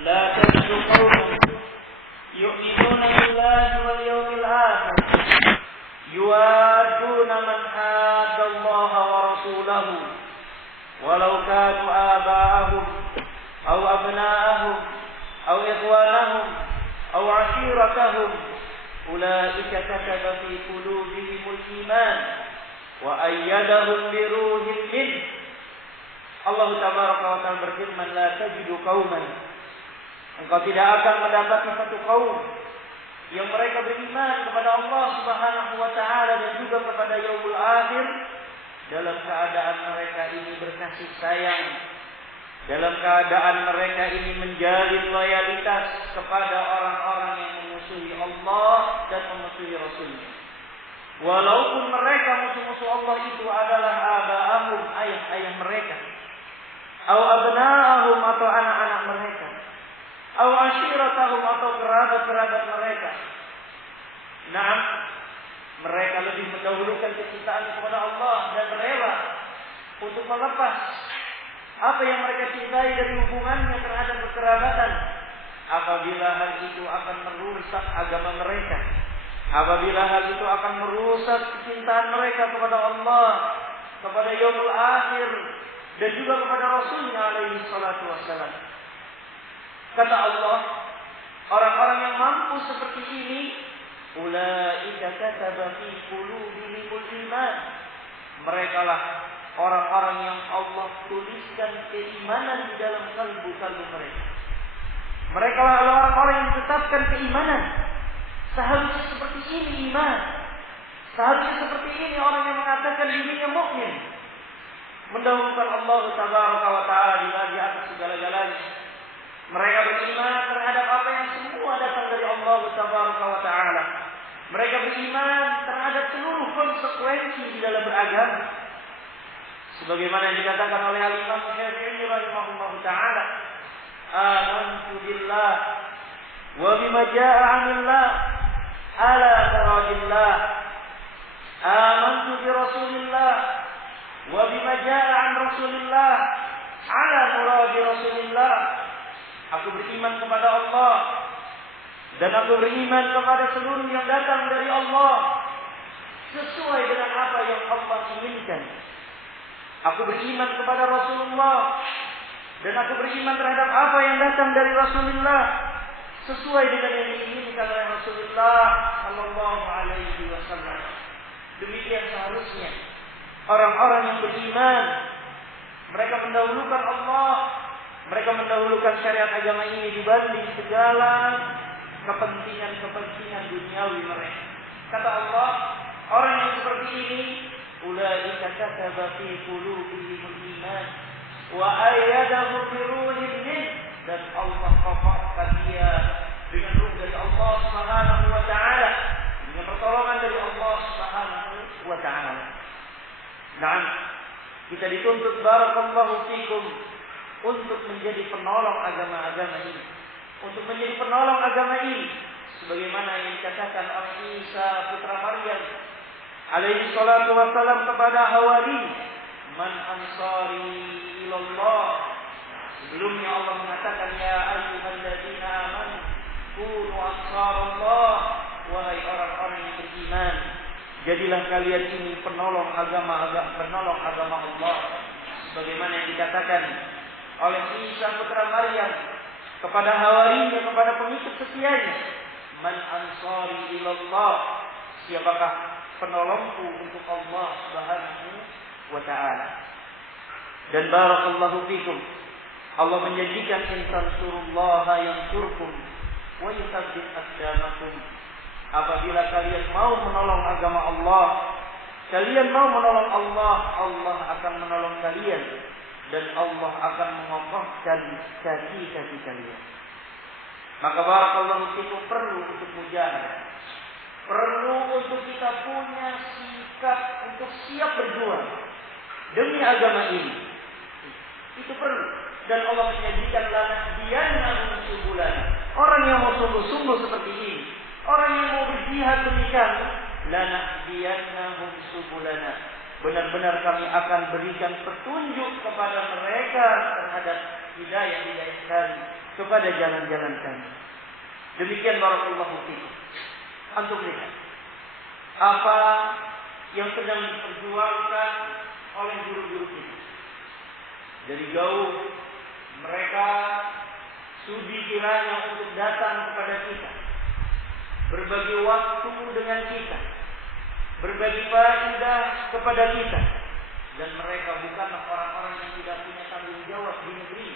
لا تجد قوما يؤمنون بالله واليوم الآخر يوادون من حاد الله ورسوله ولو كانوا آباءهم أو أبناءهم أو إخوانهم أو عشيرتهم أولئك كتب في قلوبهم الإيمان وأيدهم بروح منه. Allah Tabaraka wa Ta'ala berfirman, la tajidu qauman, engkau tidak akan mendapati satu kaum yang mereka beriman kepada Allah Subhanahu wa Ta'ala dan juga kepada yaumul akhir dalam keadaan mereka ini berkasih sayang, dalam keadaan mereka ini menjalin loyalitas kepada orang-orang yang memusuhi Allah dan memusuhi Rasulnya. Walaupun mereka musuh-musuh Allah itu adalah aba'ahum, ayah-ayah mereka, atau abna'ahum, atau anak-anak mereka, atau ashiratahum, atau kerabat-kerabat mereka. Nah, mereka lebih mendahulukan kecintaan kepada Allah dan rela untuk melepas apa yang mereka cintai dari hubungannya terhadap kekerabatan apabila hal itu akan merusak agama mereka, apabila hal itu akan merusak kecintaan mereka kepada Allah, kepada yaumul akhir dan juga kepada Rasulnya alaihi salatu wassalam. Kata Allah, orang-orang yang mampu seperti ini, ulaika kataba fi qulubihimul iman, merekalah orang-orang yang Allah tuliskan keimanan di dalam kalbu-kalbu mereka. Merekalah orang-orang yang ditetapkan keimanan. Seharusnya seperti ini iman. Seharusnya seperti ini orang yang mengatakan dirinya mukmin, mendahulukan Allah Tabaraka wa Ta'ala di atas segala-galanya. Mereka beriman terhadap apa yang semua datang dari Allah Tabaraka wa Ta'ala. Mereka beriman terhadap seluruh konsekuensi di dalam beragama. Sebagaimana yang dikatakan oleh Al-Imam Syafi'i rahimahullah ta'ala, amantu billah wa bima jaa'a 'anillah ala muradillah, amantu bi rasulillah wa bima jaa'a 'an rasulillah ala murad rasulillah. Aku beriman kepada Allah dan aku beriman kepada seluruh yang datang dari Allah sesuai dengan apa yang Allah inginkan. Aku beriman kepada Rasulullah dan aku beriman terhadap apa yang datang dari Rasulullah sesuai dengan yang diinginkan oleh Rasulullah sallallahu alaihi wasallam. Demikian seharusnya orang-orang yang beriman, mereka mendahulukan Allah, mereka mendahulukan syariat agama ini dibanding segala kepentingan-kepentingan duniawi mereka. Kata Allah, orang yang seperti ini, ulaika kataba fi qulubihimul iman wa ayyadahum bi ruhin min, dan Allah kokohkan dia dengan ruh dari Allah Subhanahu wa Ta'ala, dengan pertolongan dari Allah Subhanahu wa Ta'ala. Nah, kita dituntut barakallahu fikum untuk menjadi penolong agama-agama ini, untuk menjadi penolong agama ini, sebagaimana yang dikatakan oleh Isa putra Maryam alaihi salatu wassalam kepada Hawari, man ansari ilallah. Sebelumnya Allah mengatakan, ya ayyuhalladzina amanu kunu ansarallah, wahai orang-orang yang beriman, jadilah kalian ini penolong agama Allah, sebagaimana yang dikatakan oleh Isa putra Maryam kepada Hawarinya, kepada pengikut setianya, man ansari ilallah, siapakah penolongku untuk Allah Subhanahu wa Ta'ala. Dan barakallahu fikum, Allah menjanjikan insan surullaha yansurkum wa yuthabbit aqdamakum. Apabila kalian mau menolong agama Allah, kalian mau menolong Allah, Allah akan menolong kalian dan Allah akan mengokohkan kaki-kaki kalian. Maka barakallahu fikum perlu untuk mujahadah, perlu untuk kita punya sikap untuk siap berjuang demi agama ini. Itu perlu. Dan Allah menjanjikan lanahdiyannahum subulana. Orang yang mau sungguh-sungguh seperti ini, orang yang mau berjihad demikian, lanahdiyannahum subulana, benar-benar kami akan berikan petunjuk kepada mereka terhadap hidayah kami, kepada jalan-jalan kami. Demikian barakallahu fikum. Antum lihat apa yang sedang diperjuangkan oleh guru-guru kita. Dari jauh mereka sudi kiranya untuk datang kepada kita, berbagi waktu dengan kita, berbagi faedah kepada kita. Dan mereka bukanlah orang-orang yang tidak punya tanggung jawab di negeri.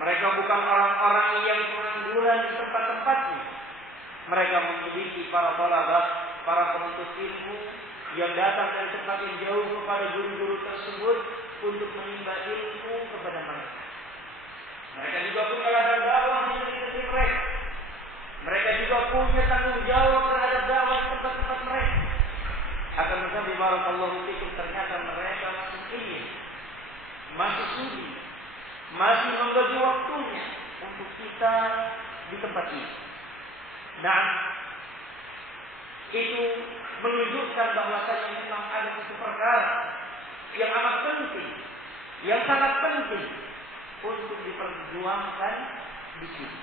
Mereka bukan orang-orang yang pengangguran di tempat-tempatnya. Mereka memiliki para talabah, para penuntut ilmu yang datang dari tempat yang jauh kepada guru-guru tersebut untuk menimba ilmu kepada mereka. Mereka juga punya ladang dakwah di negeri mereka. Mereka juga punya tanggung jawab terhadap dakwah di tempat-tempat mereka. Akan tetapi barakallahu fikum, ternyata mereka masih ingin, masih sudi, masih membagi waktunya untuk kita di tempat ini. Nah, itu menunjukkan bahwasanya memang ada satu perkara yang amat penting, yang sangat penting untuk diperjuangkan di sini.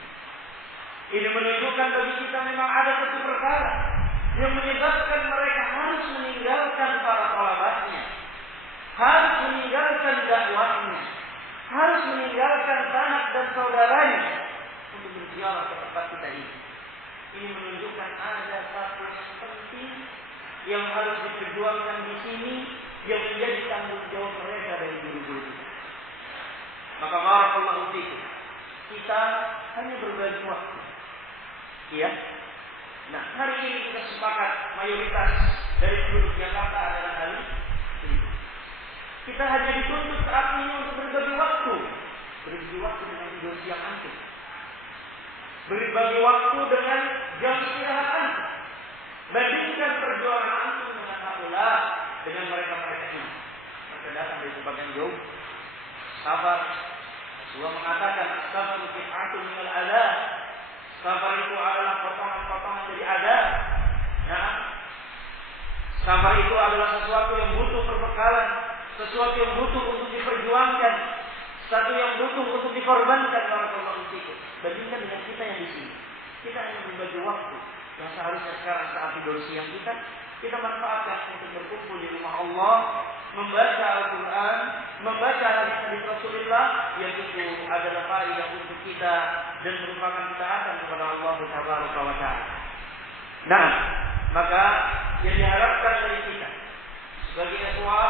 Ini menunjukkan bagi kita memang ada satu perkara yang menyebabkan mereka harus meninggalkan para talabahnya, harus meninggalkan dakwahnya, harus meninggalkan sanak dan saudaranya untuk berziarah ke tempat kita ini. Ini menunjukkan ada satu yang penting yang harus diperjuangkan di sini, yang menjadi tanggung jawab mereka dari guru-guru kita. Maka barakallahu fikum, kita hanya berbagi waktu. Ya. Nah, hari ini kita sepakat mayoritas dari penduduk Jakarta adalah hal ini. Kita hanya dituntut saat ini untuk berbagi waktu dengan tidur siang antum, berbagi waktu dengan jam istirahat antum. Bandingkan perjuangan antum dengan haula, dengan mereka-mereka ini. Mereka datang dari tempat yang jauh, sabar. Rasulullah mengatakan, sabar qit'atun minal adab. Sabar itu adalah potongan-potongan dari adab. Nah, sabar itu adalah sesuatu yang butuh perbekalan, sesuatu yang butuh untuk diperjuangkan, sesuatu yang butuh untuk dikorbankan. Barakallahu fikum. Bandingkan dengan kita yang di sini. Kita hanya berbagi waktu yang seharusnya sekarang saat tidur siang kita manfaatkan untuk berkumpul di rumah Allah, membaca Al-Quran, membaca hadis-hadis Rasulullah, yang itu adalah faedah untuk kita dan merupakan ketaatan kepada Allah Tabaraka wa Ta'ala. Nah, maka yang diharapkan dari kita sebagai ikhwah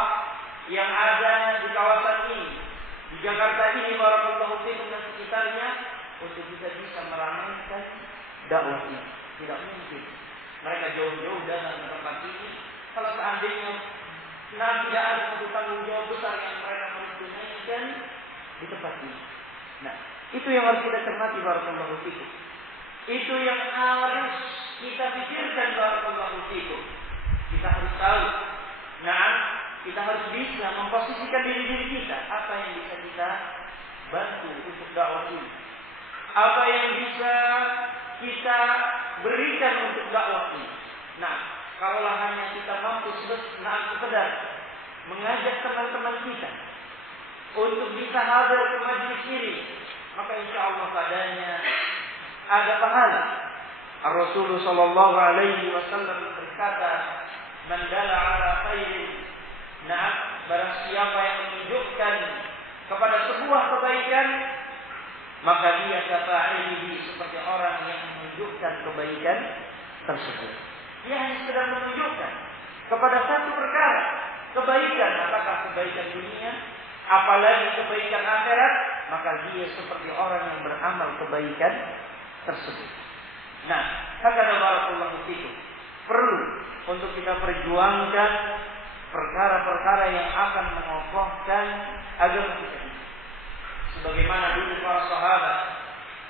yang ada di kawasan ini, di Jakarta ini, barakallahu fikum dan sekitarnya, untuk kita bisa meramaikan dakwah ini. Tidak mungkin mereka jauh-jauh datang ke tempat ini kalau seandainya tidak ada satu tanggung jawab besar yang mereka harus tunaikan di tempat ini. Nah, itu yang harus kita cermati barakallahu fikum. Itu yang harus kita pikirkan barakallahu fikum. Kita harus tahu. Nah, kita harus bisa memposisikan diri kita. Apa yang bisa kita bantu untuk dakwah ini? Apa yang bisa kita berikan untuk dakwah ini? Nah, kalaulah hanya kita mampu sekedar mengajak teman-teman kita untuk bisa hadir ke majlis ini, maka insya Allah padanya ada pahala. Rasulullah sallallahu alaihi wasallam berkata, "Man dalla ala khairin." Nah, barang siapa yang menunjukkan kepada sebuah kebaikan, maka dia kafa'ilihi, seperti orang yang menunjukkan kebaikan tersebut. Dia hanya sedang menunjukkan kepada satu perkara, kebaikan, apakah kebaikan dunia, apalagi kebaikan akhirat, maka dia seperti orang yang beramal kebaikan tersebut. Nah, hakadha barakallahu fikum. Perlu untuk kita perjuangkan perkara-perkara yang akan mengokohkan agama kita ini. Sebagaimana dulu para sahabat,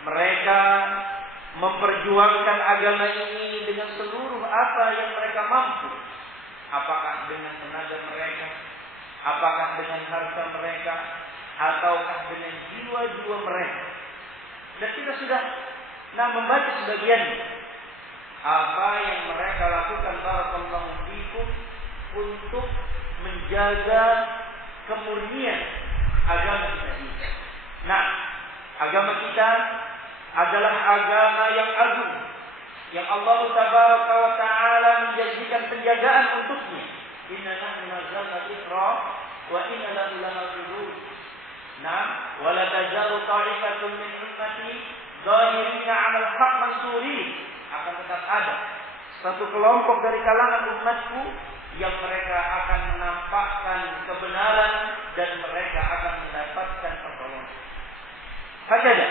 mereka memperjuangkan agama ini dengan seluruh apa yang mereka mampu. Apakah dengan tenaga mereka, apakah dengan harta mereka, ataukah dengan jiwa-jiwa mereka. Dan kita sudah membaca sebagian apa yang mereka lakukan barakallahu fikum untuk menjaga kemurnian agama kita ini. Nah, agama kita adalah agama yang agung, yang Allah Tabaraka wa Ta'ala menjanjikan penjagaan untuknya. Inna nahnu nazzalna dzikra wa inna lahu lahafizun. Nah, wa la tazalu ta'ifatun min ummati dhahirina 'alal haqq mansurin. Akan tetap ada satu kelompok dari kalangan umatku yang mereka akan menampakkan kebenaran dan mereka akan mendapatkan pertolongan. Hakada,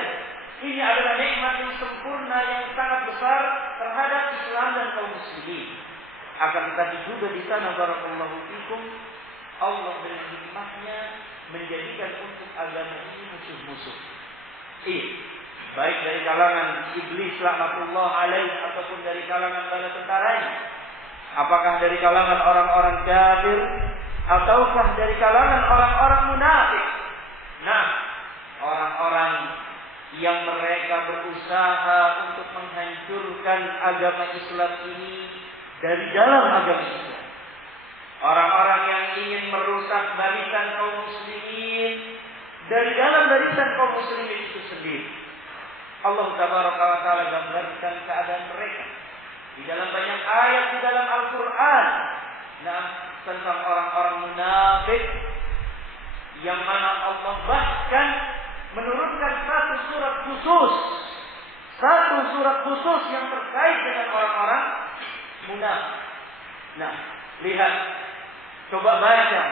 ini adalah nikmat yang sempurna yang sangat besar terhadap Islam dan kaum muslimin. Akan tetapi juga di sana barakallahu fikum, Allah dengan hikmahnya menjadikan untuk agama ini musuh-musuh. Baik dari kalangan iblis laknatullah alaih ataupun dari kalangan bala tentaranya. Apakah dari kalangan orang-orang kafir ataukah dari kalangan orang-orang munafik? Nah, orang-orang yang mereka berusaha untuk menghancurkan agama Islam ini dari dalam agama Islam. Orang-orang yang ingin merusak barisan kaum muslimin dari dalam barisan kaum muslimin itu sendiri. Allah Tabaraka wa Ta'ala gambarkan keadaan mereka di dalam banyak ayat di dalam Al-Quran. Nah, tentang orang-orang munafik yang mana Allah bahkan menurunkan satu surat khusus yang terkait dengan orang-orang munafik. Nah, lihat, coba baca,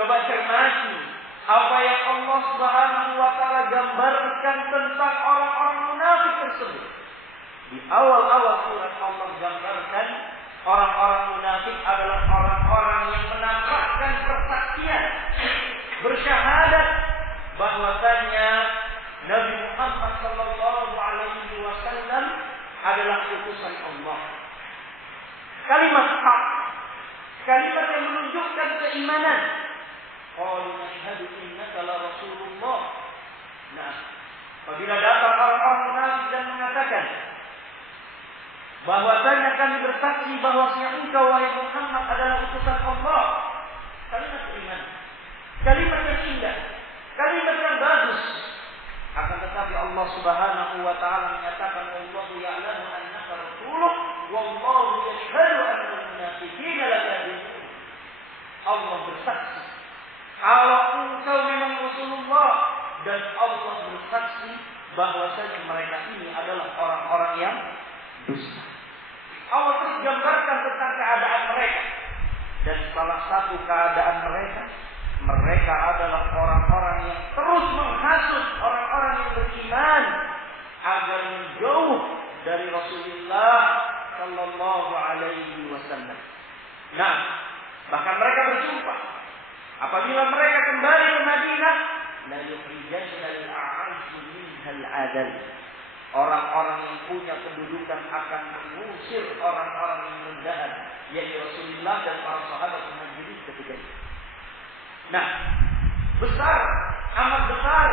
coba cermati apa yang Allah Subhanahu wa Ta'ala gambarkan tentang orang-orang munafik tersebut. Di awal-awal surat Allah gambarkan orang-orang munafik adalah orang-orang yang menampakkan persaksian, bersyahadat bahwasanya Nabi Muhammad sallallahu alaihi wasallam adalah utusan Allah. Kalimat hak, kalimat yang menunjukkan keimanan. Qalu nashhadu innaka la rasulullah. Nah, apabila datang orang-orang munafik dan mengatakan bahwasanya kami bersaksi bahwasanya engkau wahai Muhammad adalah utusan Allah. Kalimat beriman, kalimat yang indah, kalimat yang bagus. Akan tetapi Allah Subhanahu wa Ta'ala menyatakan wallahu ya'lamu annaka rasuluh wallahu yashhadu annal munafiqina lakadzibun. Allah bersaksi kalau engkau memang Rasulullah, dan Allah bersaksi bahwasanya mereka ini adalah orang-orang yang dusta. Allah terus gambarkan tentang keadaan mereka. Dan salah satu keadaan mereka adalah orang-orang yang terus menghasut orang-orang yang beriman agar menjauh dari Rasulullah sallallahu alaihi wasallam. Nah, bahkan mereka bersumpah apabila mereka kembali ke Madinah, la yukhrijanna al-a'azzu minhal adal. Orang-orang yang punya kedudukan akan mengusir orang-orang yang rendahan, yaitu Rasulullah dan para sahabat Muhajirin ketika itu. Nah, besar, amat besar,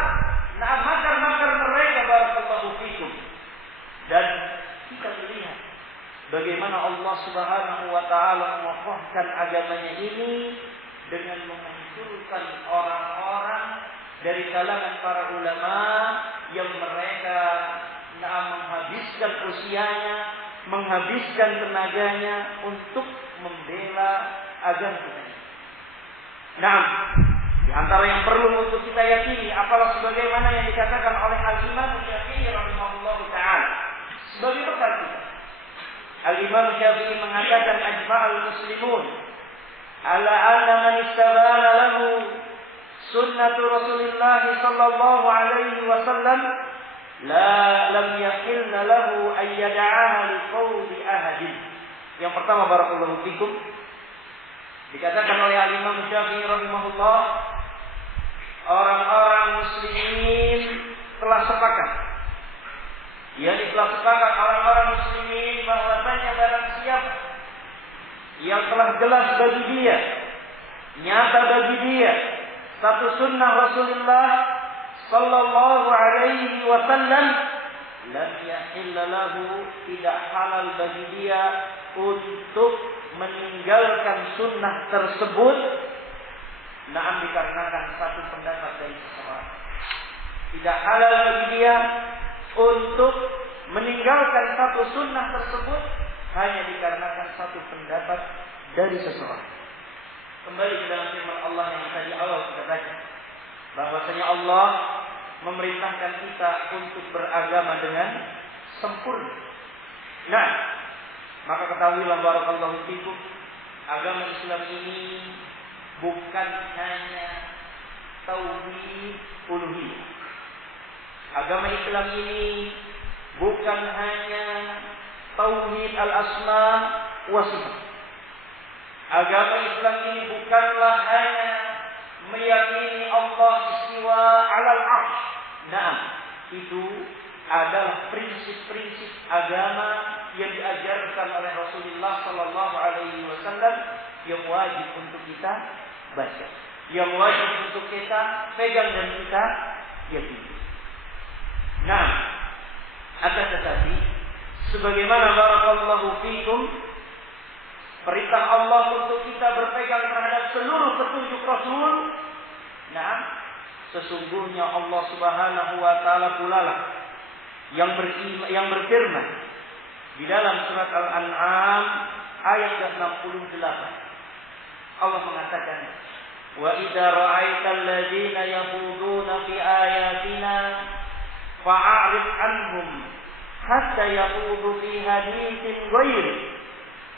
nah makar-makar mereka barakallahu fikum. Dan kita melihat bagaimana Allah Subhanahu wa Ta'ala mengokohkan agamanya ini dengan menghancurkan orang-orang dari kalangan para ulama yang mereka menghabiskan usianya, menghabiskan tenaganya untuk membela agama kita. Nah, di antara yang perlu untuk kita yakini apalah sebagaimana yang dikatakan oleh Al-Imam Syafi'i rahimahullah ta'ala sebagai bekal kita. Al-Imam Syafi'i mengatakan ajma'al muslimun ala anna man istabana lahu sunnatu Rasulullah sallallahu alaihi wasallam lam yahilna lahu an yad'aha li qawli ahadin. Yang pertama barakallahu fikum, dikatakan oleh Al-Imam Syafi'i rahimahullah, orang-orang muslimin telah sepakat. Telah sepakat orang-orang muslimin bahwasanya barang siapa yang telah jelas bagi dia, nyata bagi dia satu sunnah Rasulullah sallallahu alaihi wasallam, lam yahilla lahu, tidak halal bagi dia untuk meninggalkan sunnah tersebut Naam, dikarenakan satu pendapat dari seseorang. Tidak halal bagi dia untuk meninggalkan satu sunnah tersebut hanya dikarenakan satu pendapat dari seseorang. Kembali ke dalam firman Allah yang tadi awal kita baca, bahwasanya Allah memerintahkan kita untuk beragama dengan sempurna. Nah, maka ketahuilah barakallahu fikum, agama Islam ini bukan hanya tauhid uluhiyah. Agama Islam ini bukan hanya tauhid al-asma wa sifat. Agama Islam ini bukanlah hanya meyakini Allah istiwa 'alal 'arsy. Nah, itu adalah prinsip-prinsip agama yang diajarkan oleh Rasulullah sallallahu alaihi wasallam yang wajib untuk kita baca, yang wajib untuk kita pegang dan kita yakini. Nah, akan tetapi sebagaimana barakallahu fikum perintah Allah untuk kita berpegang terhadap seluruh petunjuk Rasul. Nah, sesungguhnya Allah Subhanahu wa taala pula lah yang berfirman di dalam surat Al-An'am ayat 68. Allah mengatakan, "Wa idza ra'aital ladzina yakhuduna fi ayatina fa'rid 'anhum hatta yakhudu fi haditsin ghairi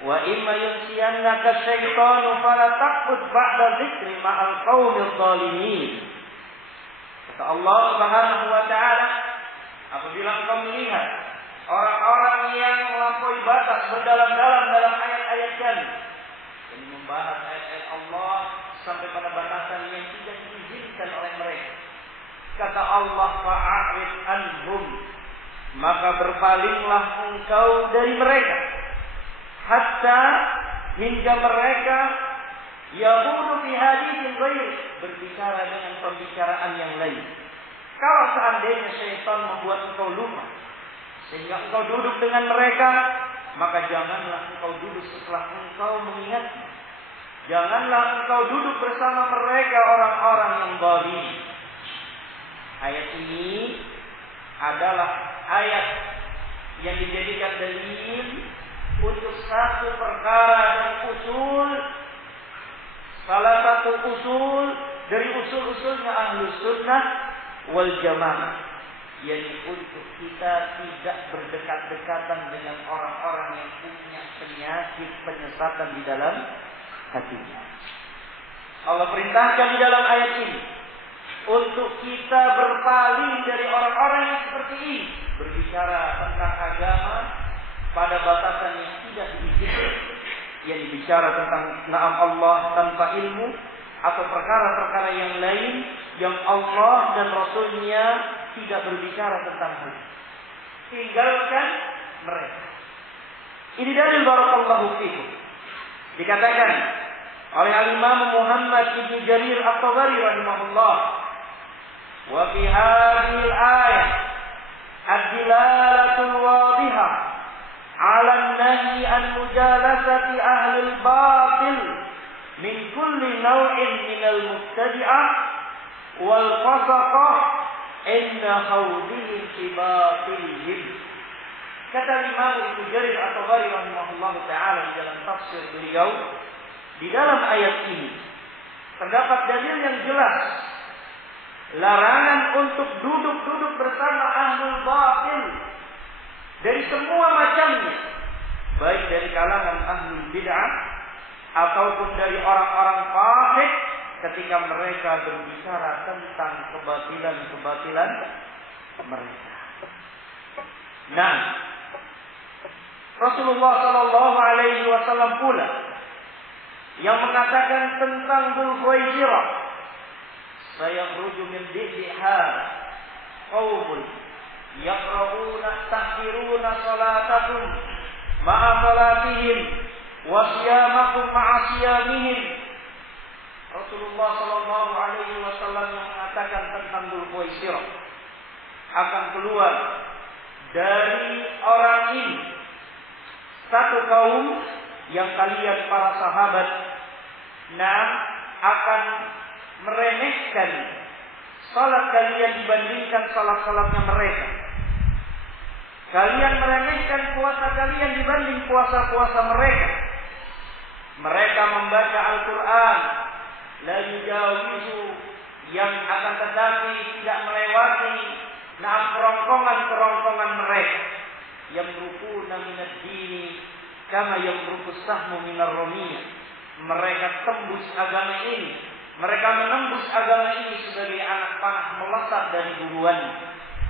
wa imma yunsiyannaka syaitanu fala taqud ba'da dzikri ma'al qaumil zalimin." Kata Allah Subhanahu wa taala, apabila engkau melihat orang-orang yang melampaui batas berdalam-dalam dalam ayat-ayat Kami, yang membahas ayat-ayat Allah sampai pada batasan yang tidak diizinkan oleh mereka, kata Allah, fa'rid anhum, maka berpalinglah engkau dari mereka, hatta hingga mereka yahudu fi haditsin ghairi, berbicara dengan pembicaraan yang lain. Kalau seandainya syaitan membuat engkau lupa sehingga engkau duduk dengan mereka, maka janganlah engkau duduk setelah engkau mengingatnya. Janganlah engkau duduk bersama mereka orang-orang yang zalim. Ayat ini adalah ayat yang dijadikan dalil untuk satu perkara dan usul, salah satu usul dari usul-usulnya Ahlus Sunnah wal Jamaah, yaitu untuk kita tidak berdekat-dekatan dengan orang-orang yang punya penyakit penyesatan di dalam hatinya. Allah perintahkan di dalam ayat ini untuk kita berpaling dari orang-orang yang seperti ini, berbicara tentang agama pada batasan yang tidak diizinkan, yang bicara tentang naam Allah tanpa ilmu atau perkara-perkara yang lain yang Allah dan Rasulnya tidak berbicara tentang hal itu. Tinggalkan mereka. Ini dalil barakallahu fikum. Dikatakan oleh Al-Imam Muhammad Ibn Jarir At-Tabari rahimahullah, wa fi hadhihi al-ayah ad-dilalatul wadihah 'ala an-nahyi an mujalasati ahli al-batil min kulli naw'in min al-mubtadi'ah wal fasaqah inna khawdihim fi batilihim. Kata Imam Ibnu Jarir At-Tabari rahimahullah ta'ala di dalam tafsir beliau, di dalam ayat ini terdapat dalil yang jelas larangan untuk duduk-duduk bersama ahlul batil dari semua macamnya, baik dari kalangan ahlul bid'ah ataupun dari orang-orang fasik ketika mereka berbicara tentang kebatilan-kebatilan mereka. Nah, Rasulullah sallallahu alaihi wasallam pula yang mengatakan tentang Dzul Khuwaisirah, sayakhruju min dhihha qaumun yaqra'una tahqiruna salatakum ma'a salatihim wa siyamakum ma'a siyamihim. Rasulullah sallallahu alaihi wasallam yang mengatakan tentang Dzul Khuwaisirah akan keluar dari orang ini satu kaum yang kalian para sahabat akan meremehkan salat kalian dibandingkan salat-salatnya mereka. Kalian meremehkan puasa kalian dibanding puasa-puasa mereka. Mereka membaca Al-Quran, la yujawizu, yang akan tetapi tidak melewati kerongkongan mereka. Yamrukuna minad dini kama yamrukus sahmu minar ramiyah. Mereka tembus agama ini. Mereka menembus agama ini sebagai anak panah melesat dari buruannya.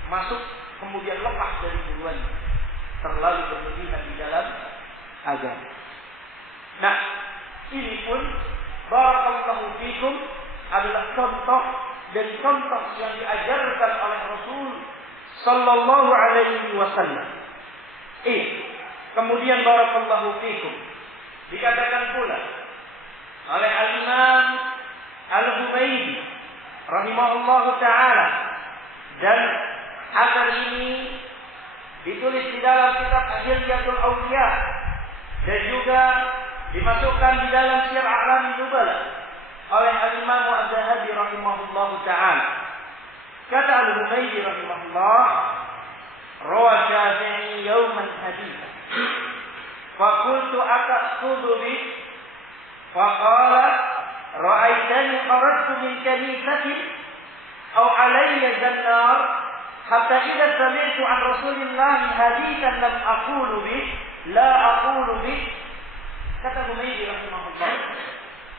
Masuk kemudian lepas dari buruannya. Terlalu berlebihan di dalam agama. Nah, ini pun barakallahu fikum adalah contoh dan contoh yang diajarkan oleh Rasul sallallahu alaihi wasallam. Kemudian barakallahu fikum dikatakan pula oleh Al-Imam Al-Humaydi rahimahullahu taala, dan asar ini ditulis di dalam kitab Hilyatul Awliya dan juga dimasukkan di dalam Syiar A'lamin Nubala oleh Al-Imam Az-Zahabi rahimahullahu taala. Kata Al-Humaydi rahimahullah, rawa Syafi'i yawman haditha fa qultu ata'khudhu bi fa qala ra'aitani kharajtu min kanisatin aw alayya zannar hatta idza sami'tu an Rasulillah hadithan lam aqulu bi la aqulu bi. Kata Humaydi rahimahullah,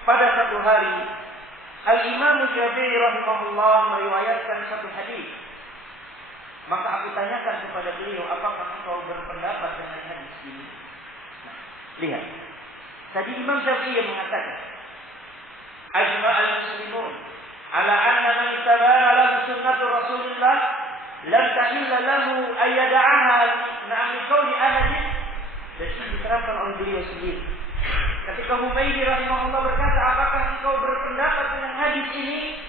pada satu hari Al-Imam Syafi'i rahimahullah meriwayatkan satu hadis. Maka aku tanyakan kepada beliau, apakah engkau berpendapat dengan hadis ini? Nah, lihat. Tadi Imam Syafi'i mengatakan, ajma'al muslimun ala anna man tabana lahu sunnatu Rasulillah lam tahilla lahu ayyada'aha na'am qawli ahadin. Dan ini diterapkan oleh beliau sendiri. Ketika Humaydi rahimahullah berkata, apakah engkau berpendapat dengan hadis ini?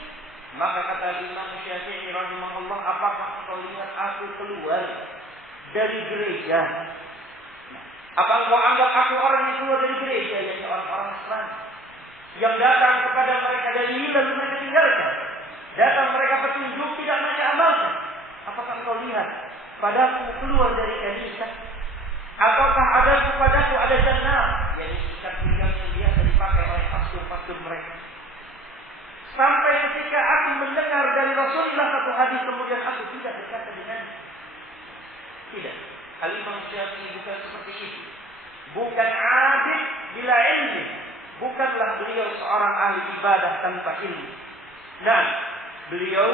Maka kata Imam Syafi'i rahimahullah, apakah engkau lihat aku keluar dari gereja? Apa engkau anggap aku orang yang keluar dari gereja, yakni orang-orang Nasrani yang datang kepada mereka dalil lalu mereka tinggalkan, datang mereka petunjuk tidak mereka amalkan? Apakah engkau lihat padaku keluar dari gereja? Ataukah padaku ada jannah, yakni ikat pinggang yang biasa dipakai oleh pastor-pastor mereka? Sampai ketika aku mendengar dari Rasulullah satu hadis, kemudian aku tidak berkata dengannya. Tidak. Al-Imam Syafi'i bukan seperti itu. Bukan abid bila ilmu. Bukanlah beliau seorang ahli ibadah tanpa ilmu. Nah, beliau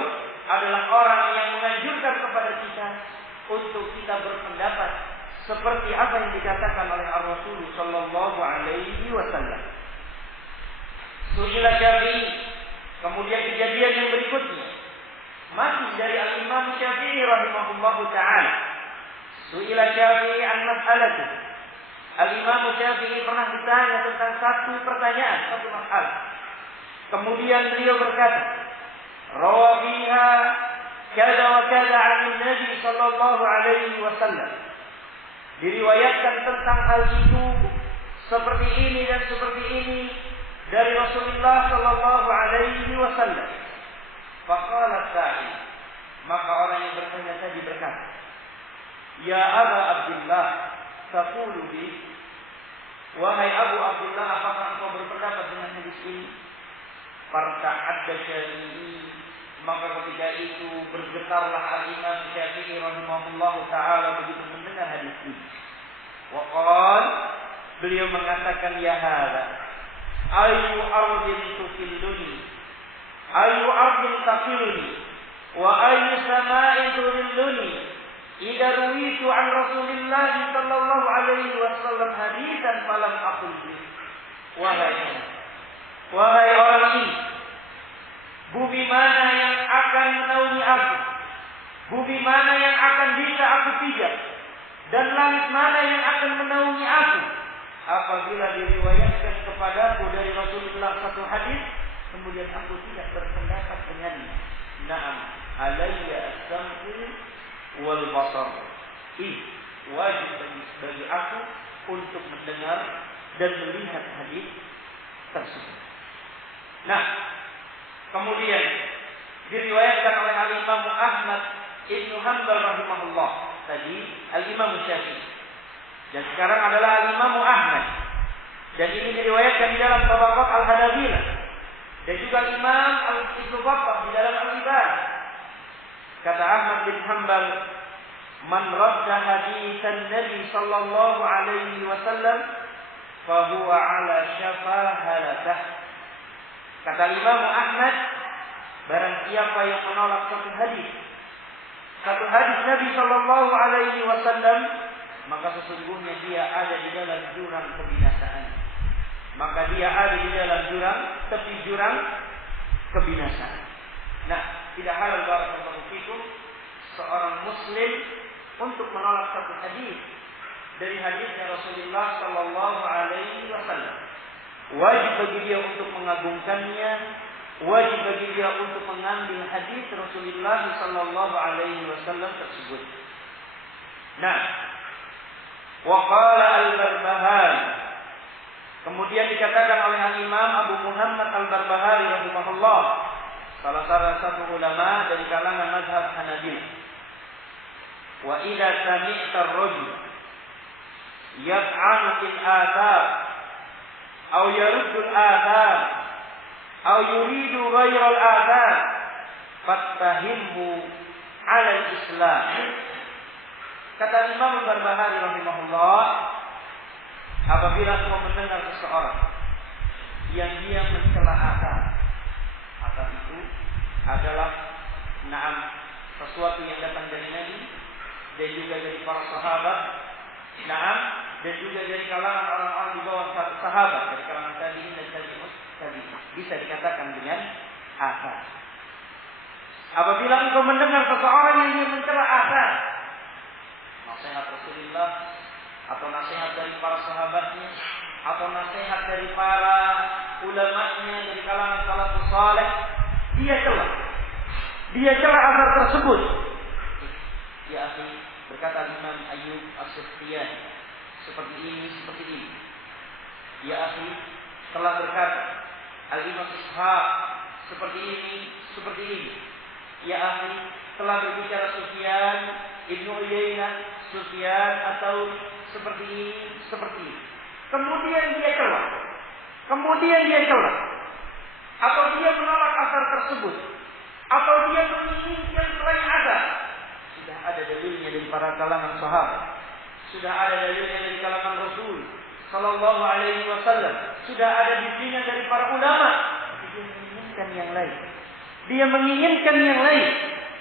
adalah orang yang menganjurkan kepada kita untuk kita berpendapat seperti apa yang dikatakan oleh Ar-Rasul sallallahu alaihi wasallam. Su'ila Syafi'i. Kemudian kejadian yang berikutnya masih dari Al-Imam Syafi'i rahimahullahu ta'ala. Su'ila Syafi'i an mas'alatu. Al-Imam Syafi'i pernah ditanya tentang satu pertanyaan, satu masalah. Kemudian beliau berkata, rawa fiha kada wa kada 'an Nabi sallallahu alaihi wasallam. Diriwayatkan tentang hal itu seperti ini dan seperti ini dari Rasulullah sallallahu alaihi wasallam. Faqala sa'il, maka orang yang bertanya tadi berkata, ya Aba Abdullah, taqulu bi, wahai Abu Abdullah, apakah engkau berpendapat dengan hadis ini? Farta'adda Syafi'i, maka ketika itu bergetarlah Al-Imam Syafi'i rahimahullahu ta'ala begitu mendengar hadis ini. Wa qala, beliau mengatakan, ya hadza ayu ardin tufilluni, ayu ardin tafilluni, wa ayu sama'in turilluni, idza ruwitu an Rasulillah sallallahu alaihi wasallam haditsan falam aqul bi. Wahai orang ini, bumi mana yang akan menaungi aku? Bumi mana yang akan bisa aku pijak? Dan langit mana yang akan menaungi aku? Apabila diriwayatkan kepadaku dari Rasulullah satu hadis, kemudian aku tidak berpendapat dengannya. Naam, alayya as-sam'u wal basar. Wajib bagi aku untuk mendengar dan melihat hadis tersebut. Nah, Kemudian diriwayatkan oleh Al-Imam Ahmad Ibn Hanbal rahimahullah. Tadi Al-Imam Syafi'i. Dan sekarang adalah Al-Imam Ahmad. Dan ini diriwayatkan di dalam Tabaqat Al-Hanabilah. Dan juga Imam Ibn Battah di dalam Al-Ibadah. Kata Ahmad bin Hanbal, "Man radda haditsan Nabi sallallahu alaihi wasallam, fa huwa ala syafa halakah." Kata Imam Ahmad, barang siapa yang menolak satu hadis Nabi sallallahu alaihi wasallam, maka sesungguhnya dia ada di dalam jurang kebinasaan. Maka dia ada di dalam tepi jurang kebinasaan. Nah, tidak halal barakallahu fikum seorang muslim untuk menolak satu hadis dari hadisnya Rasulullah sallallahu alaihi wasallam. Wajib bagi dia untuk mengagungkannya, wajib bagi dia untuk mengambil hadis Rasulullah sallallahu alaihi wasallam tersebut. Nah, wa qala al-Barbahari, kemudian dikatakan oleh Imam Abu Muhammad al-Barbahari rahimahullah, salah satu ulama dari kalangan mazhab Hanabilah. Wa idza sami'ta ar-rajul yat'anu fil athar aw yaruddu al-athar aw yuridu ghayra al-athar fattahimhu 'ala al-islam. Kata Imam Al-Barbahari rahimahullah, apabila kau mendengar seseorang yang dia mencela athar itu adalah sesuatu yang datang dari Nabi dan juga dari para sahabat, dan juga dari kalangan orang-orang di bawah sahabat, dari kalangan tabi'in dan tabi'in, bisa dikatakan dengan athar. Apabila engkau mendengar seseorang yang dia mencela athar, nasihat Rasulullah atau nasihat dari para sahabatnya atau nasihat dari para ulamanya dari kalangan salafus saleh, dia celah athar tersebut. Ya akhi, berkata Imam Ayyub As-Sufyan, seperti ini. Ya akhi, telah berkata Al-Imam Ishaq, seperti ini. Ya akhi, telah berbicara Sufyan Ibnu Uyainah, Sufyan atau seperti ini. Kemudian dia celah. Atau dia menolak athar tersebut. Atau dia menginginkan selain athar. Sudah ada dalilnya dari para kalangan sahabat. Sudah ada dalilnya dari kalangan Rasul sallallahu alaihi wasallam. Sudah ada bimbingan dari para ulama. Dia menginginkan yang lain.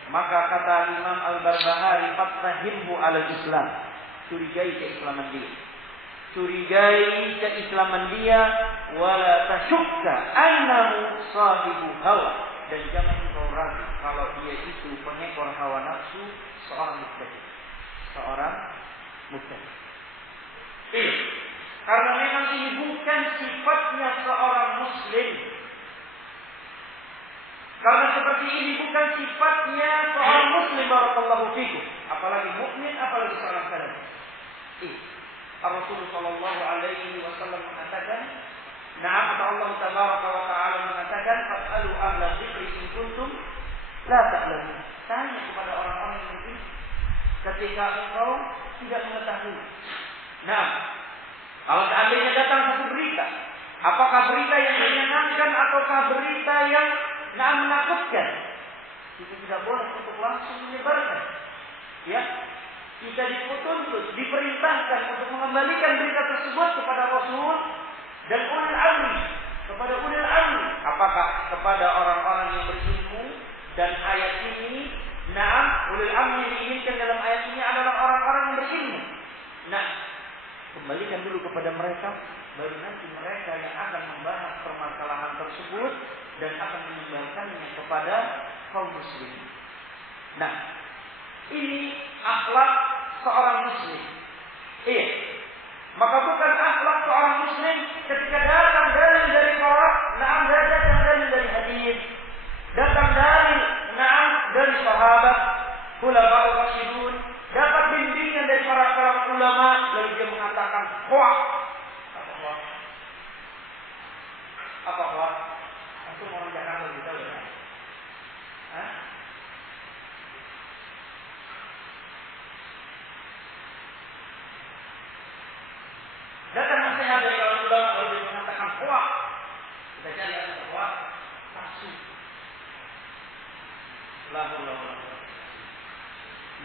Maka kata Imam Al-Barbahari, fattahimhu 'ala al-Islam. Curigai keislaman dia, wala tasyukka annahu sahibu hawa, dan jangan kau ragu kalau dia itu pengekor hawa nafsu, seorang mubtadi'. Karena memang ini bukan sifatnya seorang muslim. Karena seperti ini bukan sifatnya seorang muslim, barakallahu fikum, apalagi mukmin, apalagi seorang salaf. Rasulullah sallallahu alaihi wasallam mengatakan, Allah tabaraka wa taala mengatakan, "Fas'alu ahla dzikri in kuntum la ta'lamun." Tanya kepada orang-orang yang berilmu ketika engkau tidak mengetahui. Kalau seandainya datang satu berita, apakah berita yang menyenangkan ataukah berita yang menakutkan, kita tidak boleh untuk langsung menyebarkan. Ya, kita dituntut, diperintahkan untuk mengembalikan berita tersebut kepada Rasul dan ulil amri. Apakah kepada orang-orang yang berilmu? Dan ayat ini, ulil amri yang diinginkan dalam ayat ini adalah orang-orang yang berilmu. Kembalikan dulu kepada mereka, baru nanti mereka yang akan membahas permasalahan tersebut dan akan menyebarkannya kepada kaum muslimin. Ini akhlak seorang muslim. Maka bukan akhlak seorang muslim ketika datang dalil dari hadis, datang dalil dari sahabat, khulafaur rasyidun, dapat bimbingan dari para ulama, lalu dia mengatakan hoax. Apa hoax? Itu orang Jakarta gitu ya.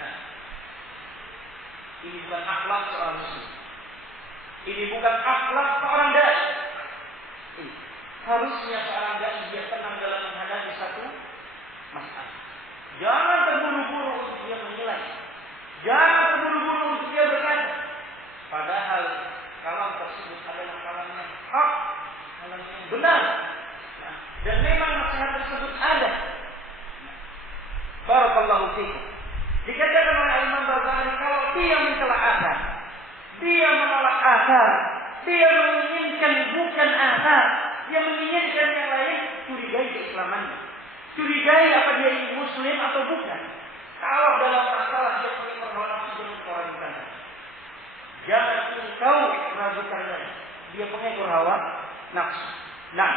Nah, ini bukan akhlak seorang muslim. Ini bukan akhlak seorang dai. Harusnya seorang dai dia tenang dalam menghadapi satu masalah. Jangan terburu-buru untuk dia menilai. Jangan terburu-buru untuk dia berkata. Padahal kalam tersebut adalah kalam yang hak, kalam yang benar. Nah, dan memang nasihat tersebut ada. Barakallahu fikum. Dikatakan oleh Imam Barbahari kalau dia mencela akal, dia menolak akal, dia menginginkan bukan akal, dia menginginkan yang lain, curigai keislamannya. Curigai apa dia ini muslim atau bukan. Kalau dalam masalah dia punya permohonan jangan kau ragukan. Jangan engkau ragukan dia pengekor hawa nafsu. Nah,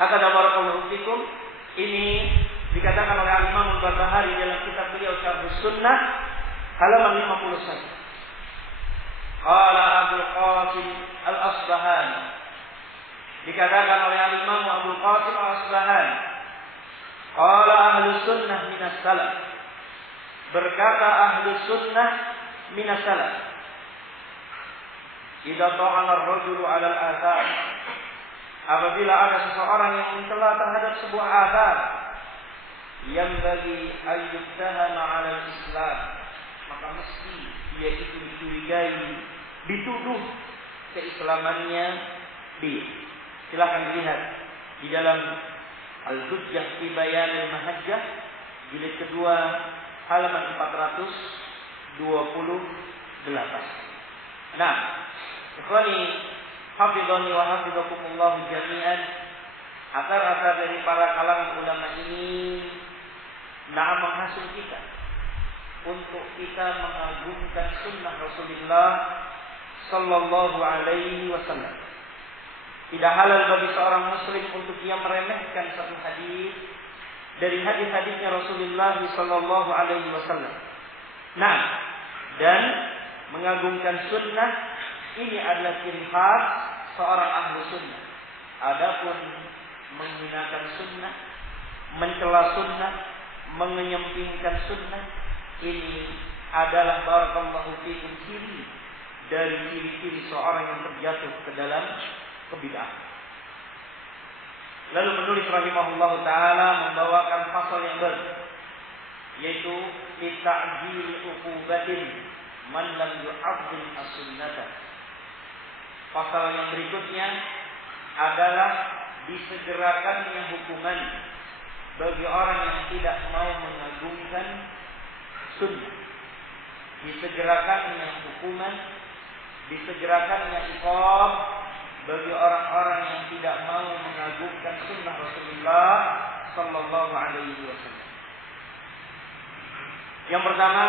kata barakallahu fikum, ini dikatakan oleh Imam Al-Barbahari dalam kitab beliau Syarhus Sunnah halaman 51. Qala Abdul Qasim Al-Asbahani, dikatakan oleh Imam Abdul Qasim Al-Asbahani, qala Ahlus Sunnah minas salaf, berkata Ahlus Sunnah minas salaf, idza ta'ana ar-rajulu 'ala al-athar, apabila ada seseorang yang mencela terhadap sebuah athar, yang bagi ayyuttahama 'ala al-islam, maka mesti dia itu dicurigai, dituduh keislamannya dia. Silakan dilihat di dalam Al-Hujjah fi Bayan al-Mahajjah jilid kedua halaman 428. Nah, ikhwani hafizani wa hafizakumullah jami'an, akar-akar dari para kalangan ulama ini menghasil kita untuk kita mengagungkan sunnah Rasulullah sallallahu alaihi wasallam. Tidak halal bagi seorang muslim untuk dia meremehkan satu hadis dari hadis-hadisnya Rasulullah sallallahu alaihi wasallam. Nah, dan mengagungkan sunnah ini adalah ciri khas seorang ahlu sunnah. Adapun menghinakan sunnah, mencela sunnah, mengenyampingkan sunnah, ini adalah barakallahu fikum ciri dari ciri-ciri seorang yang terjatuh ke dalam kebid'ahan. Lalu menulis rahimahullah ta'ala membawakan pasal yang baru, yaitu ta'jil uqubatin man lam yu'azzim as-sunnata. Pasal yang berikutnya adalah disegerakannya hukuman bagi orang yang tidak mau mengagungkan sunnah. Disegerakannya hukuman, disegerakannya iqab bagi orang-orang yang tidak mau mengagungkan sunnah Rasulullah sallallahu alaihi wasallam. Yang pertama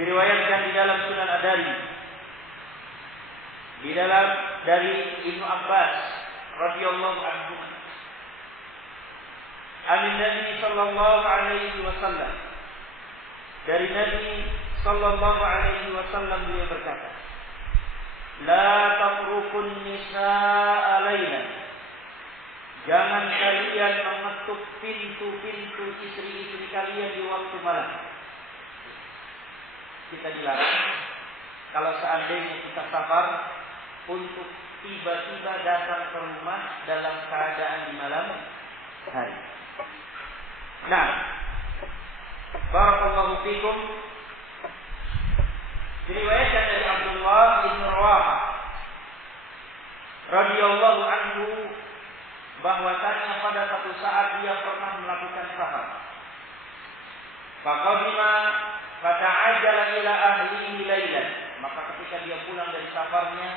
diriwayatkan di dalam Sunan Ad-Dari, di dalam dari Ibnu Abbas radhiyallahu anhu, an Nabi sallallahu alaihi wasallam, dari Nabi sallallahu alaihi wasallam beliau berkata, la tatrukun nisaa laila, jangan kalian mengetuk pintu-pintu istri-istri kalian di waktu malam. Kita dilarang kalau seandainya kita safar untuk tiba-tiba datang ke rumah dalam keadaan di malam hari. Nah, barakallahu fikum, diriwayatkan dari Abdullah bin Rawahah radhiyallahu anhu bahwasanya pada satu saat dia pernah melakukan safar. Faqadima fata'ajjala ila ahlihi lailan, maka ketika dia pulang dari safarnya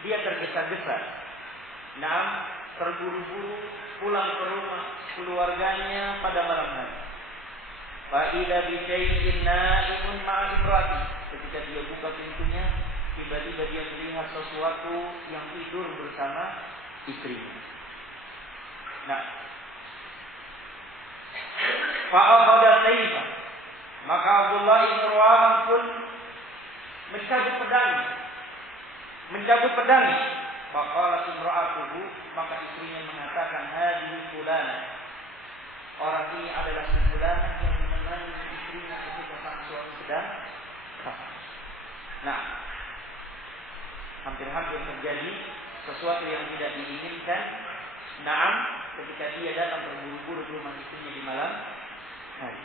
dia tergesa-gesa, terburu-buru pulang ke rumah keluarganya pada malam hari. Fa idza bi shay'in na'imun ma'a imrati, ketika dia buka pintunya tiba-tiba dia melihat sesuatu yang tidur bersama istrinya. Nah, fa akhadha sayfa, maka Abdullah bin Rawahah pun mencabut pedang. Faqalat imra'atuhu, maka istrinya mengatakan, hadhihi fulana, orang ini adalah si fulanah yang menemani istrinya ketika sang suami sedang sakit. Nah, hampir-hampir terjadi sesuatu yang tidak diinginkan. Naam, ketika dia datang terburu-buru ke rumah istrinya di malam hari.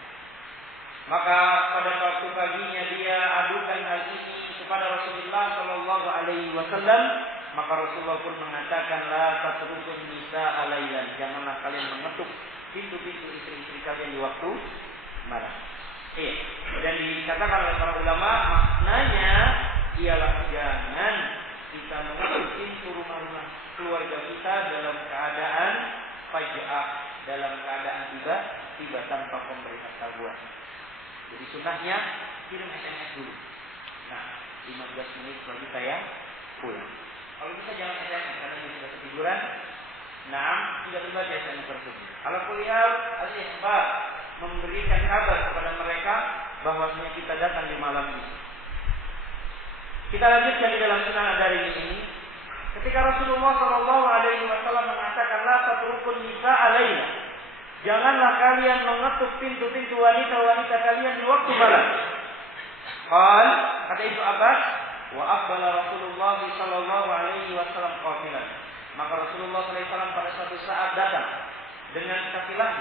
Maka pada waktu paginya dia adukan hal ini kepada Rasulullah Shallallahu Alaihi Wasallam. Maka Rasulullah pun mengatakan, la tatrukun nisa alailan, janganlah kalian mengetuk pintu-pintu istri-istri kalian di waktu malam. Dan dikatakan oleh para ulama, maknanya ialah jangan kita mengetuk pintu rumah-rumah keluarga kita dalam keadaan faja'ah, dalam keadaan tiba-tiba tanpa pemberitahuan. Jadi sunnahnya kirim SMS dulu. Nah, 15 menit lagi saya pulang. Kalau bisa jangan SMS karena dia sudah ketiduran. Nah, tidak terbaca SMS tersebut. Kalau kuliah, al-ikhbar, memberikan kabar kepada mereka bahwasanya kita datang di malam ini. Kita lanjutkan di dalam sunnah dari ini. Ketika Rasulullah Shallallahu Alaihi Wasallam mengatakan, la tatrukun nisa alaina, janganlah kalian mengetuk pintu-pintu wanita-wanita kalian di waktu malam. Kata Ibnu Abbas, wa aqbala Rasulullah Shallallahu Alaihi Wasallam qafilan. Maka Rasulullah Sallallahu Alaihi Wasallam pada suatu saat datang dengan kafilah,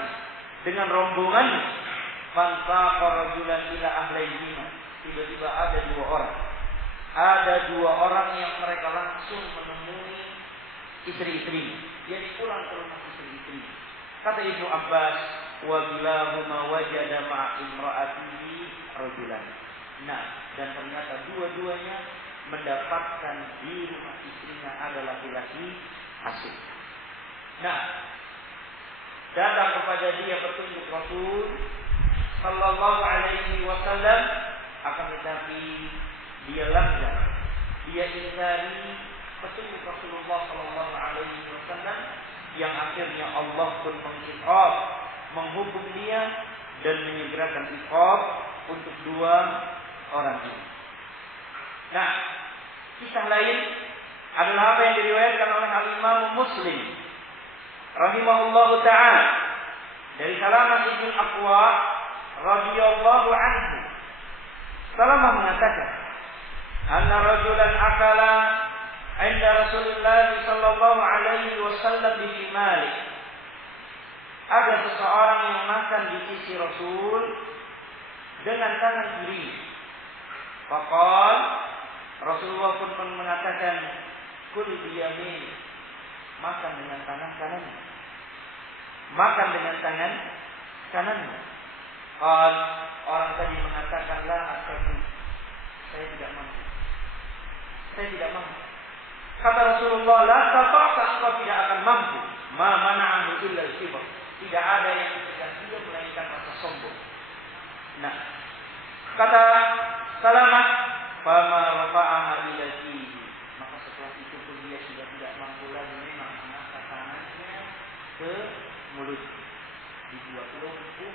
dengan rombongannya. Fantaqa rajulan ila ahlayhima. Tiba-tiba ada dua orang yang mereka langsung menemui istri-istri. Jadi pulang ke rumah istri-istri. Kata Ibnu Abbas, wa bilahuma wajada ma'a imra'atihi rajulan. Nah, dan ternyata dua-duanya mendapatkan di rumah istrinya ada laki-laki asing. Nah, datang kepada dia petunjuk Rasul Sallallahu Alaihi Wasallam, akan tetapi dia langgar, dia ingkari petunjuk Rasulullah Sallallahu Alaihi Wasallam, yang akhirnya Allah pun mengiqab, menghukum dia dan menyegerakan iqab untuk dua orang ini. Nah, kisah lain adalah apa yang diriwayatkan oleh Al-Imam Muslim rahimahullahu ta'ala dari Salamah bin Aqwa radhiyallahu anhu. Salamah mengatakan, anna rajulan akala 'inda Rasulullah sallallahu alaihi wasallam bi shimali. Ada seseorang yang makan di sisi Rasul dengan tangan kiri. Faqal, Rasulullah pun mengatakan, kul biyamin, makan dengan tangan kanan. Makan dengan tangan kanan. Orang tadi mengatakan, la astati, saya tidak mampu. Saya tidak mampu. Kata Rasulullah, la tata'ta, engkau tidak akan mampu. Ma mana'ahu illa al-kibar. Tidak ada yang mencegah dia melainkan rasa sombong. Nah, kata Salamah, fama rafa'aha ila fihi. Maka setelah itu pun dia sudah tidak mampu lagi memang mengangkat tangannya ke mulut. Dibuat lumpuh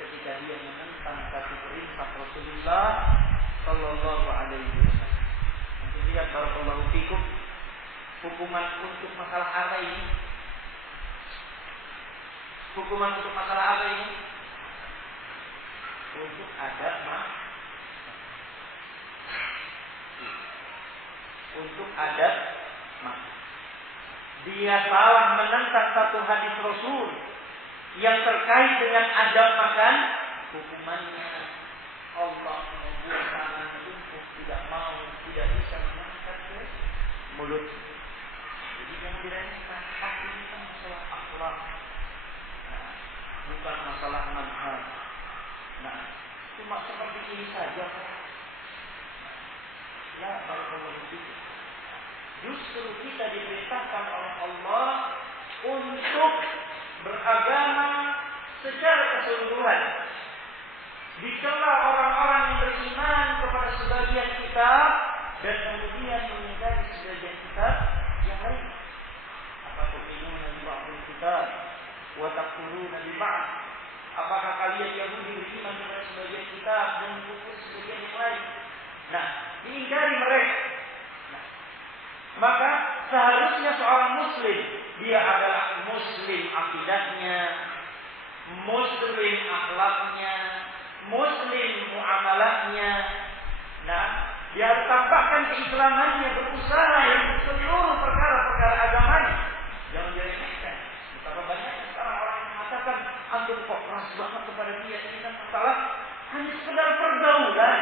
ketika dia menentang satu perintah Rasulullah Sallallahu Alaihi Wasallam. Nanti lihat barakallahu fikum, hukuman untuk masalah apa ini? Hukuman untuk masalah apa ini? Untuk adab untuk adab makan. Dia salah menentang satu hadis Rasul yang terkait dengan adab makan, hukumannya Allah membuat tangan lumpuh, tidak bisa mengangkat ke mulut. Jadi jangan diremehkan, tapi ini kan masalah akhlak, bukan masalah manhaj. Nah, cuma seperti ini saja. Ya, barakallahu fikum. Justru kita diperintahkan oleh Allah untuk beragama secara keseluruhan. Dicela orang-orang yang beriman kepada sebagian kitab dan kemudian mengingkari sebagian kitab yang lain. Apa tu'minuna bi ba'dil kitab wa takfuruna bi ba'd? Apakah kalian Yahudi beriman kepada sebagian kitab dan mengkufur sebagian yang lain? Nah, diingkari mereka. Nah, maka seharusnya seorang muslim, dia adalah muslim akidahnya, muslim akhlaknya, muslim muamalahnya. Nah, dia harus tampakkan keislamannya, berusaha yang seluruh perkara-perkara agamanya. Jangan diremehkan. Betapa banyak sekarang orang yang mengatakan, antum kok keras banget kepada dia, ini kan masalah hanya sekedar pergaulan.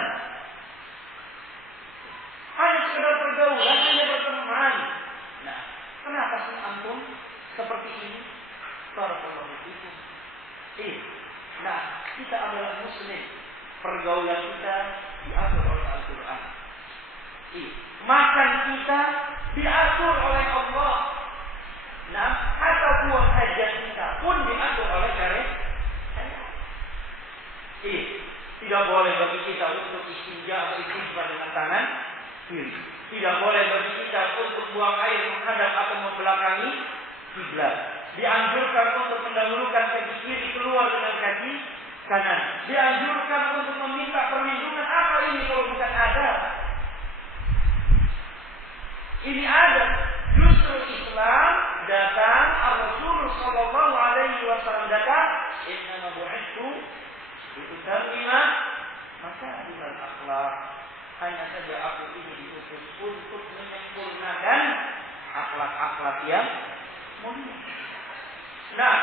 Hanya sekedar pergaulan, hanya berteman. Nah, kenapa sih antum seperti ini? Barakallahu fikum. Nah, kita adalah muslim. Pergaulan kita diatur oleh Al-Quran. Makan kita diatur oleh Allah. Nah, atau buang hajat kita pun diatur oleh syariat. Tidak boleh bagi kita untuk istinja atau istinja dengan tangan kiri. Tidak boleh bagi kita untuk buang air menghadap atau membelakangi kiblat. Dianjurkan untuk mendahulukan kaki kiri keluar dengan kaki kanan. Dianjurkan untuk meminta perlindungan. Apa ini kalau bukan adab? Ini adab. Justru Islam datang, Rasulullah sallallahu alaihi wasallam datang, "Innama bu'ithu liutammima makarimal akhlak." Hanya saja aku ini diutus untuk menyempurnakan akhlak-akhlak yang mulia. Nah,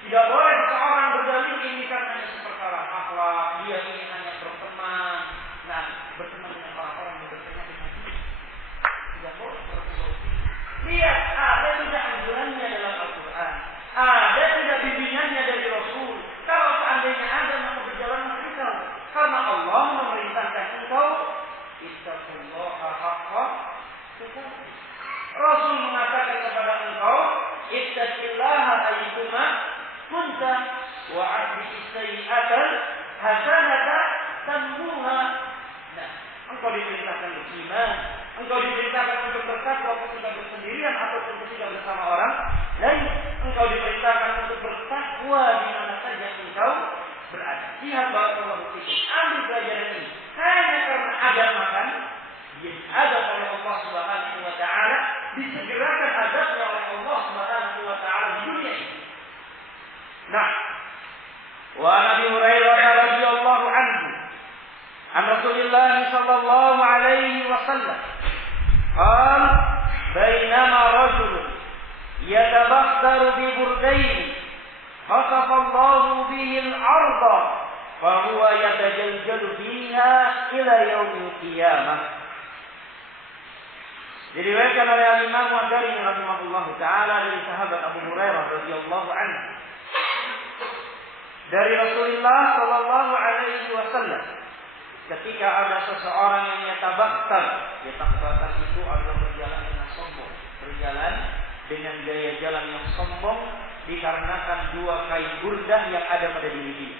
tidak boleh seorang berdalil ini karena seperkara akhlak, dia ini hanya berteman. Nah, berteman dengan orang-orang yang berteman dengan dia. Tidak boleh berteman. Lihat, ada tidak anjurannya dalam Al-Quran, ada tidak bimbingannya dari Rasul. Kalau seandainya ada, maka berjalanlah engkau. Karena Allah memerintahkan engkau, ittaqullaha haqqa tuqatih. Rasul mengatakan kepada engkau, ittaqillaha ayyuhuma kunta wa 'abdi sayyi'atan hasanata tambuha. Nah, engkau diperintahkan beriman, engkau diperintahkan untuk bertakwa ketika bersendirian ataupun ketika bersama orang lain. Engkau diperintahkan untuk bertakwa di mana saja engkau berada. Lihat barakallahu fikum. Ambil pelajaran ini. Hanya karena adab makan, jadi adab oleh Allah Subhanahu wa taala, disegerakan adabnya oleh Allah Subhanahu wa taala di dunia ini. Nah, wa Nabi Hurairah radhiyallahu anhu an Rasulillah sallallahu alaihi wasallam qal bainama rajulun yatabakhtaru bi burdayn khasafa Allahu bihi al-ardha fa huwa yatajaljalu fiha ila yaumil qiyamah. Diriwayatkan oleh Imam Ad-Darimi rahimahullahu taala dari sahabat Abu Hurairah radhiyallahu anhu dari Rasulullah sallallahu alaihi wasallam, ketika ada seseorang yang yatabakhtar itu adalah berjalan dengan sombong, berjalan dengan gaya jalan yang sombong dikarenakan dua kain burdah yang ada pada diri dia.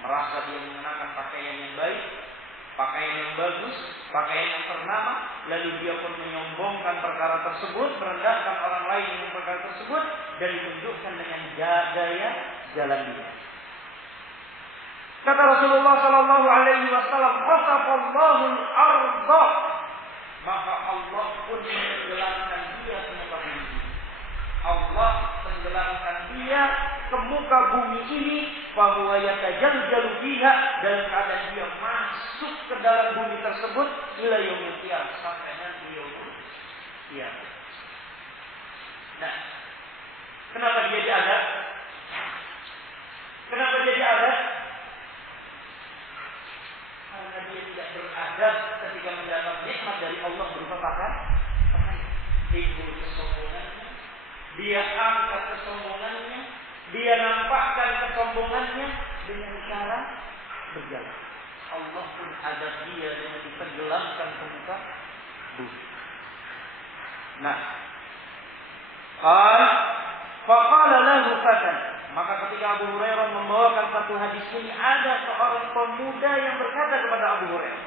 Merasa dia mengenakan pakaian yang baik, pakaian yang bagus, pakaian yang ternama, lalu dia pun menyombongkan perkara tersebut, merendahkan orang lain dengan perkara tersebut, dan ditunjukkan dengan gaya jalan dia. Kata Rasulullah sallallahu alaihi wasallam, "Khasafallahu al-ardha." Maka Allah pun menenggelamkan dia ke muka bumi. Allah tenggelamkan dia ke muka bumi ini, bahwa yatajaljalu fiha, dalam keadaan dia masuk ke dalam bumi tersebut ila yaumil qiyamah, sampai nanti yaumil qiyamah. Nah, kenapa dia diadab? Kenapa dia diadab? Karena dia tidak beradab ketika mendapat nikmat dari Allah berupa pakaian. Timbul kesombongannya, dia angkat kesombongannya, dia nampakkan kesombongannya dengan cara berjalan. Allah pun adab dia dengan ditenggelamkan ke muka bumi. Nah, faqala lahu fatan. Maka ketika Abu Hurairah membawakan satu hadis ini, ada seorang pemuda yang berkata kepada Abu Hurairah,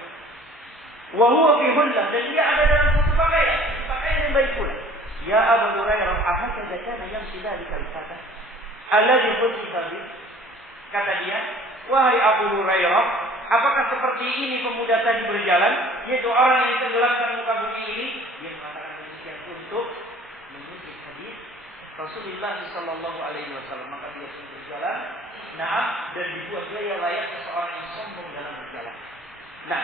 wa huwa fi hullah, dan dia ada dalam satu pakaian yang baik pula. Ya Abu Hurairah, ahakadha kana yamshi dhalika al-fata alladhi khusifa bih? Kata dia, wahai Abu Hurairah, apakah seperti ini pemuda tadi berjalan, yaitu orang yang tenggelamkan muka bumi ini? Dia mengatakan demikian untuk menuju hadis Rasulullah sallallahu alaihi wasallam, maka dia pun berjalan. Nah, dan dibuat gaya layaknya seorang yang sombong dalam berjalan. Nah,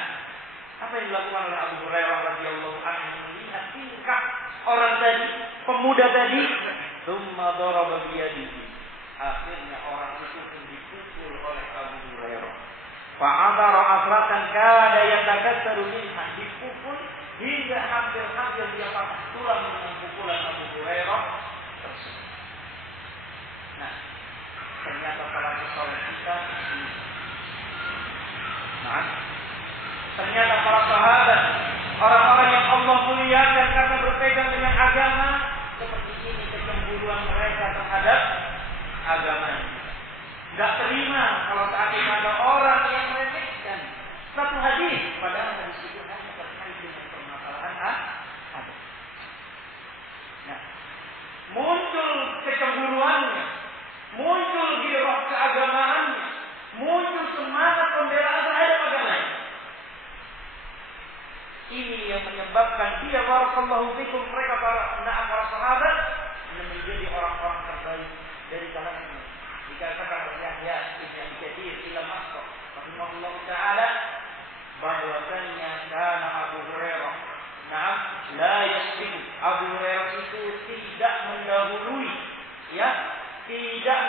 apa yang dilakukan oleh Abu Hurairah radhiyallahu anhu melihat tingkah orang tadi, pemuda tadi, tsumma daraba biyadihi. Akhirnya orang itu pun dipukul oleh Abu Hurairah. Fa'amara asratan kada yatakassaru minha, dipukul hingga hampir-hampir dia patah tulang dengan pukulan Abu Hurairah tersebut. Nah, ternyata para sahabat kita, ternyata para sahabat, orang-orang yang Allah muliakan karena berpegang dengan agama, seperti ini kecemburuan mereka terhadap agama. Tidak terima kalau saat ini ada orang yang meremehkan satu hadis, padahal hadis itu hanya terkait dengan permasalahan agama. Nah, muncul kecemburuannya, muncul giroh keagamaannya, muncul semangat pembelaan terhadap agamanya. Ini yang menyebabkan dia, barakallahu fikum, mereka para sahabat menjadi orang-orang terbaik dari kalangan ini. Dikatakan oleh Yahya bin Katsir ila Mas'ud rahimahullah taala bahwasanya kana Abu Hurairah la yasbiqu, Abu Hurairah itu tidak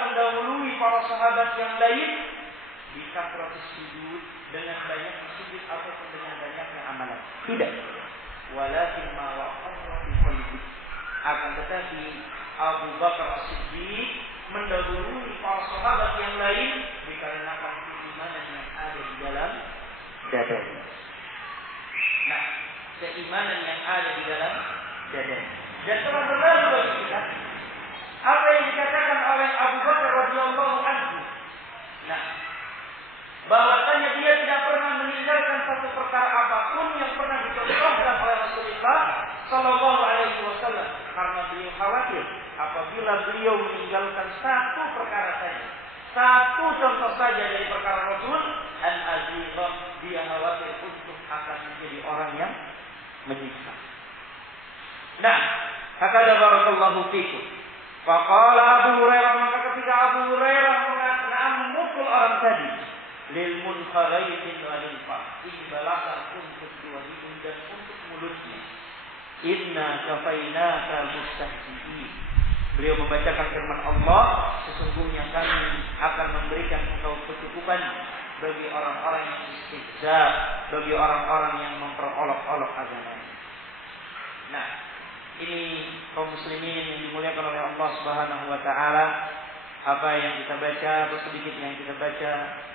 mendahului para sahabat yang lain di kasratus sujud, dengan banyak sujud ataupun dengan banyaknya amalan. Tidak. Walakin ma waqarra fi qalbi. Akan tetapi Abu Bakar As-Siddiq mendahului para sahabat yang lain dikarenakan keimanan yang ada di dalam dadanya. Nah, keimanan yang ada di dalam dadanya. Dan telah berlalu bagi kita apa yang dikatakan oleh Abu Bakar radhiyallahu anhu. Nah, bahwasanya dia tidak pernah meninggalkan satu perkara apapun yang pernah dicontohkan oleh Rasulullah sallallahu alaihi wasallam, karena beliau khawatir apabila beliau meninggalkan satu perkara saja, satu contoh saja dari perkara Rasul, al-azizah, dia khawatir untuk akan menjadi orang yang menyiksa. Nah, kata barakallahu fikum. Faqala Abu Hurairah, maka ketika Abu Hurairah mengatakan memukul orang tadi, lil munfaraitin wa lil fah, ini balasan untuk dua hidung dan untuk mulutnya. Inna kafainaka mustahzi'in. Beliau membacakan firman Allah, sesungguhnya kami akan memberikan engkau kecukupan bagi orang-orang yang istihza, bagi orang-orang yang memperolok-olok agama. Nah, ini kaum muslimin yang dimuliakan oleh Allah Subhanahu wa taala. Apa yang kita baca, atau sedikit yang kita baca,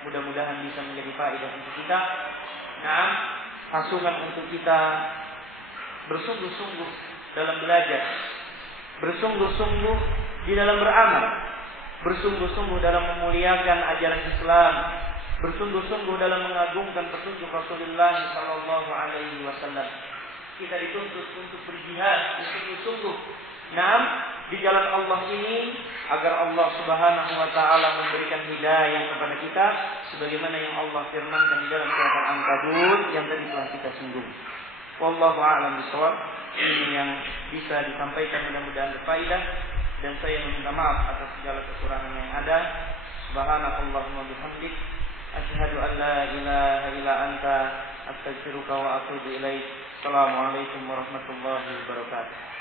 mudah-mudahan bisa menjadi faedah untuk kita. Nah, masukan untuk kita bersungguh-sungguh dalam belajar, bersungguh-sungguh di dalam beramal, bersungguh-sungguh dalam memuliakan ajaran Islam, bersungguh-sungguh dalam mengagungkan petunjuk Rasulullah sallallahu alaihi wasallam. Kita dituntut untuk berjihad bersungguh-sungguh, di jalan Allah ini, agar Allah Subhanahu wa taala memberikan hidayah kepada kita sebagaimana yang Allah firmankan di dalam surat Al-Ankabut yang tadi telah kita singgung. Wallahu a'lam bishawab. Ini yang bisa disampaikan, mudah-mudahan berfaedah, dan saya meminta maaf atas segala kekurangan yang ada. Subhanakallahumma bihamdik, asyhadu an la ilaha illa anta, astaghfiruka wa atubu ilaik. Assalamualaikum warahmatullahi wabarakatuh.